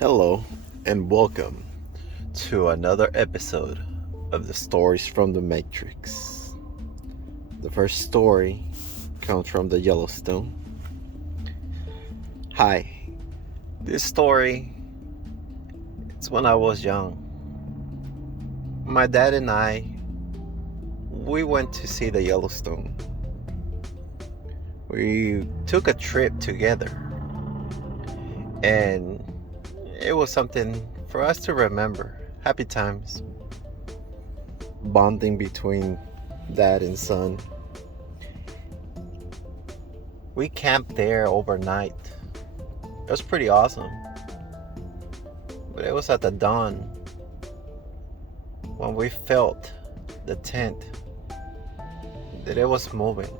Hello, and welcome to another episode of the Stories from the Matrix. The first story comes from the Yellowstone. Hi, this story is when I was young. My dad and we went to see the Yellowstone. We took a trip together, and it was something for us to remember. Happy times, bonding between dad and son. We camped there overnight. It was pretty awesome. But it was at the dawn when we felt the tent that it was moving.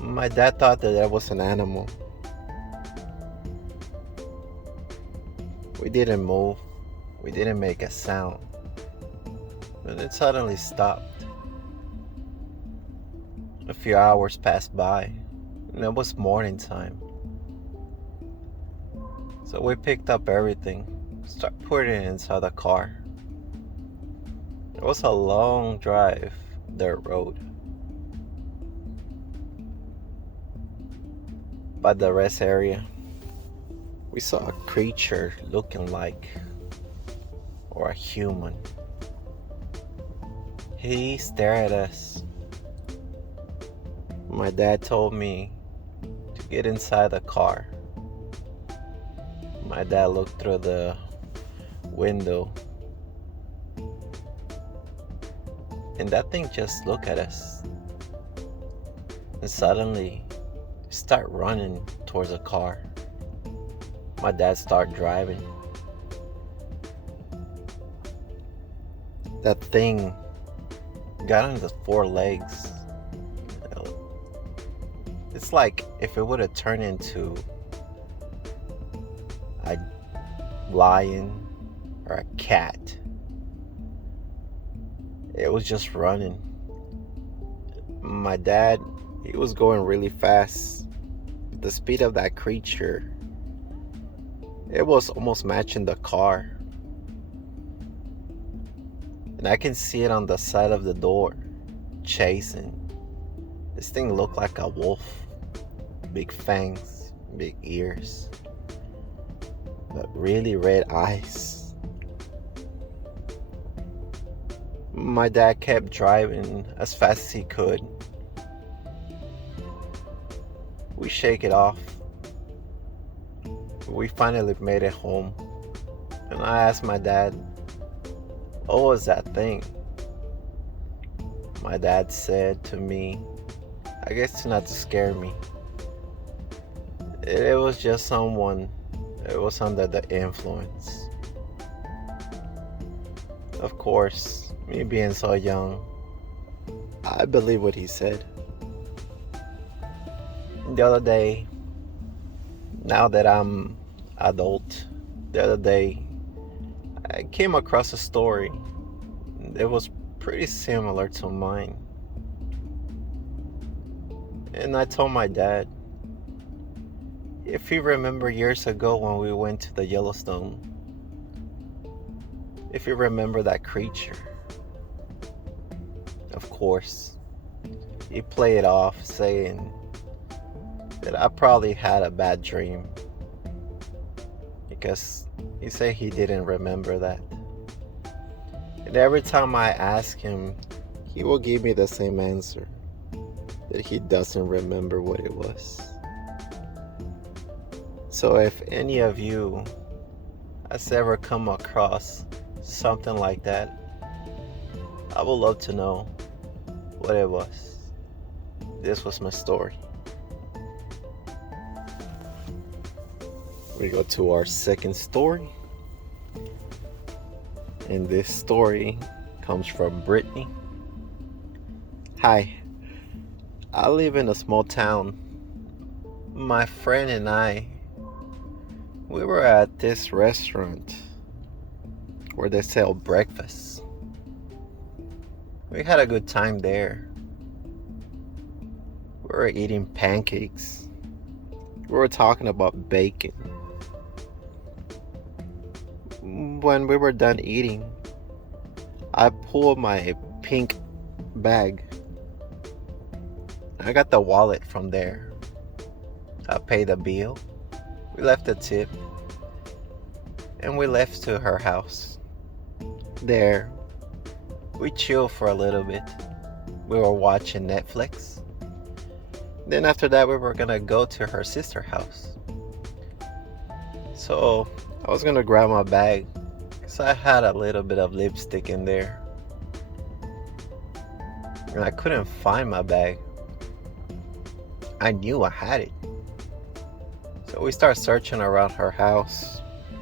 My dad thought that was an animal. We didn't move. We didn't make a sound. But it suddenly stopped. A few hours passed by, and it was morning time. So we picked up everything, started putting it inside the car. It was a long drive, dirt road. By the rest area, we saw a creature looking like, or a human. He stared at us. My dad told me to get inside the car. My dad looked through the window, and that thing just looked at us. And suddenly, start running towards the car. My dad started driving. That thing got on the four legs. It's like if it would have turned into a lion or a cat. It was just running. My dad, he was going really fast. The speed of that creature, it was almost matching the car. And I can see it on the side of the door, chasing. This thing looked like a wolf. Big fangs, big ears, but really red eyes. My dad kept driving as fast as he could. We shake it off. We finally made it home. And I asked my dad, what was that thing? My dad said to me, I guess not to scare me. It was just someone, it was under the influence. Of course, me being so young, I believe what he said. The other day, now that I'm adult, the other day, I came across a story that was pretty similar to mine. And I told my dad, if you remember years ago when we went to the Yellowstone, if you remember that creature, of course, he played it off saying that I probably had a bad dream because he said he didn't remember that. And every time I ask him, he will give me the same answer, that he doesn't remember what it was. So if any of you has ever come across something like that, I would love to know what it was. This was my story. We go to our second story. And this story comes from Brittany. Hi, I live in a small town. My friend and we were at this restaurant where they sell breakfast. We had a good time there. We were eating pancakes We were talking about bacon. When we were done eating, I pulled my pink bag. I got the wallet from there. I paid the bill. We left a tip. And we left to her house. There, we chilled for a little bit. We were watching Netflix. Then after that, we were gonna go to her sister's house. So I was gonna grab my bag because I had a little bit of lipstick in there. And I couldn't find my bag. I knew I had it. So we started searching around her house.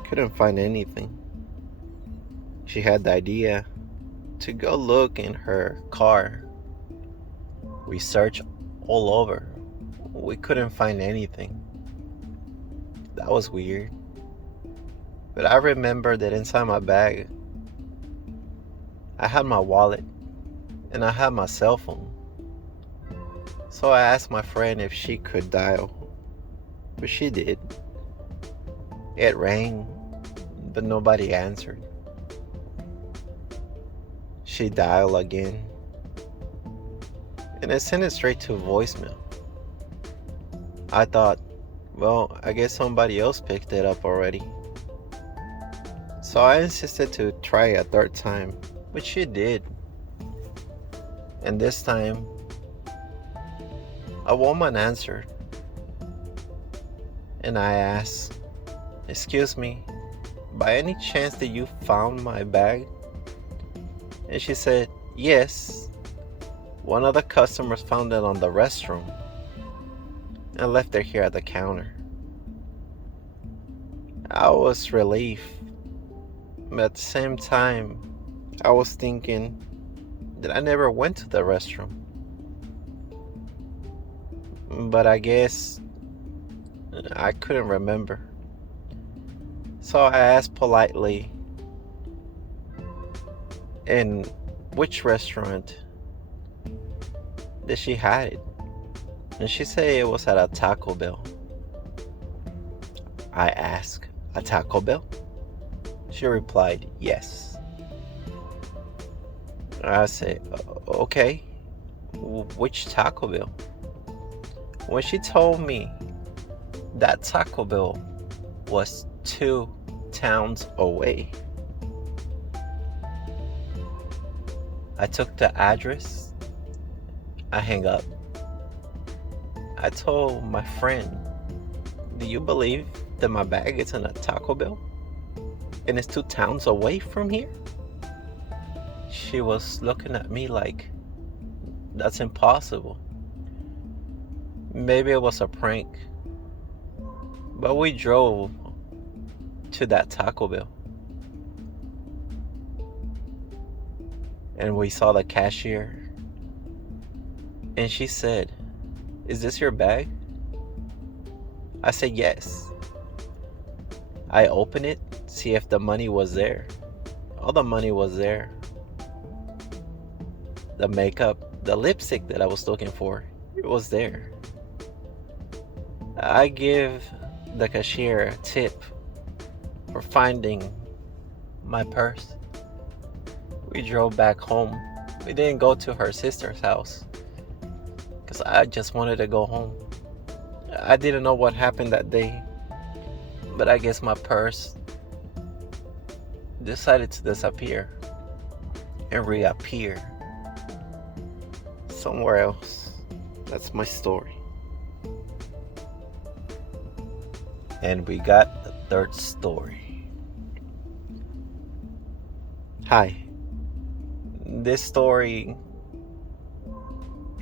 Couldn't find anything. She had the idea to go look in her car. We searched all over. We couldn't find anything. That was weird. But I remember that inside my bag, I had my wallet and I had my cell phone. So I asked my friend if she could dial. But she did. It rang, but nobody answered. She dialed again, and it sent it straight to voicemail. I thought, well, I guess somebody else picked it up already. So I insisted to try a third time, which she did. And this time, a woman answered. And I asked, "Excuse me, by any chance did you found my bag?" And she said, "Yes. One of the customers found it on the restroom and left it here at the counter." I was relieved, but at the same time, I was thinking that I never went to the restroom. But I guess I couldn't remember. So I asked politely, in which restaurant did she hide it? And she said it was at a Taco Bell. I asked, "A Taco Bell?" She replied, "Yes." I said, "Okay, which Taco Bell?" When she told me that Taco Bell was 2 towns away, I took the address. I hang up. I told my friend, "Do you believe that my bag is in a Taco Bell? And it's 2 towns away from here?" She was looking at me like, "That's impossible." Maybe it was a prank. But we drove to that Taco Bell. And we saw the cashier. And she said, "Is this your bag?" I said, "Yes." I opened it, see if the money was there. All the money was there. The makeup, the lipstick that I was looking for, it was there. I give the cashier a tip for finding my purse. We drove back home. We didn't go to her sister's house because I just wanted to go home. I didn't know what happened that day, but I guess my purse decided to disappear and reappear somewhere else. That's my story. And we got the third story. Hi. This story,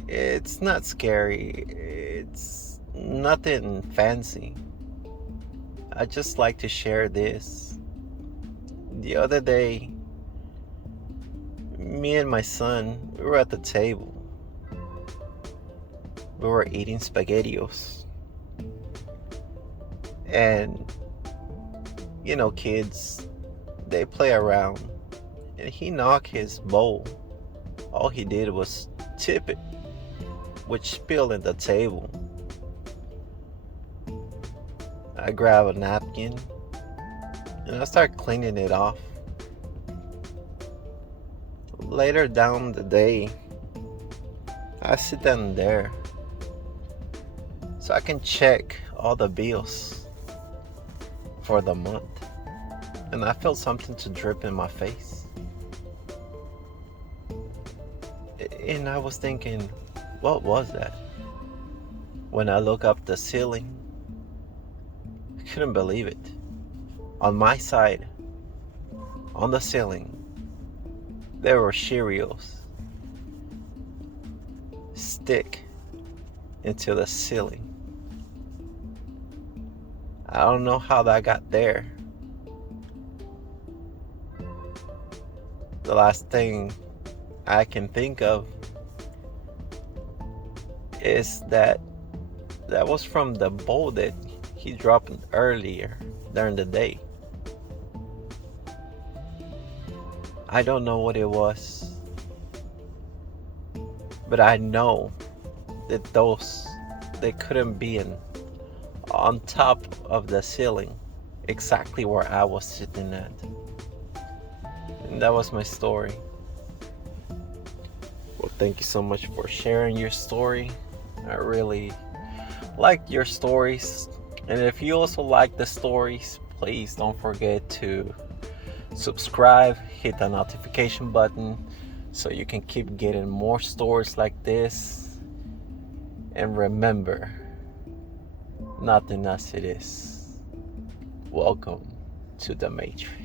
it's not scary. It's nothing fancy. I just like to share this. The other day, me and my son, we were at the table. We were eating SpaghettiOs. And, you know, kids, they play around. And he knocked his bowl. All he did was tip it, which spilled in the table. I grab a napkin and I start cleaning it off. Later down the day, I sit down there so I can check all the bills for the month. And I felt something to drip in my face. And I was thinking, what was that? When I look up the ceiling, I couldn't believe it. On my side, on the ceiling, there were Cheerios stick into the ceiling. I don't know how that got there. The last thing I can think of is that was from the bowl that he dropped earlier during the day. I don't know what it was, but I know that they couldn't be on top of the ceiling, exactly where I was sitting at. And that was my story. Well, thank you so much for sharing your story. I really liked your stories. And if you also like the stories, please don't forget to subscribe, hit the notification button so you can keep getting more stories like this. And remember, nothing as it is. Welcome to the Matrix.